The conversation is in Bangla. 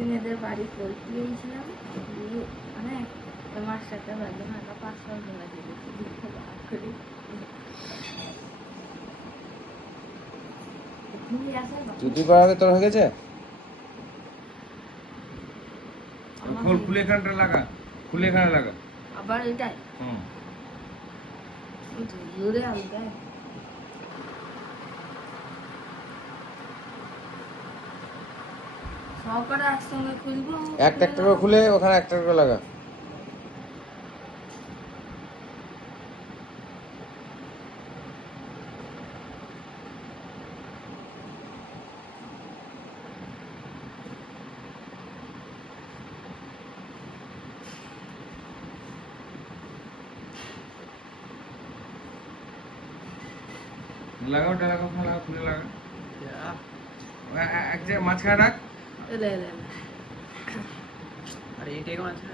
সেদিন এদের বাড়ি পরীক্ষা গিয়েছিলাম, মানে ওই মাস্টারটা বাজে না, 500 টাকা দিয়েছে, দুঃখ বার করে চুটি করার আগে তোর হয়ে গেছে? খোল, খুলে এখানটা লাগা, খুলে এখানে লাগা। আবার এটাই জোরে আলগা সহকারে একসঙ্গে খুলবো, একটা একটা করে খুলে ওখানে একটা করে লাগা। লাগাও, ওটা লাগাও, ওখানে লাগাও, খুলে লাগা। এক জায়গায় মাঝখানে রাখ। এলে এলে अरे ये टेक मानছে না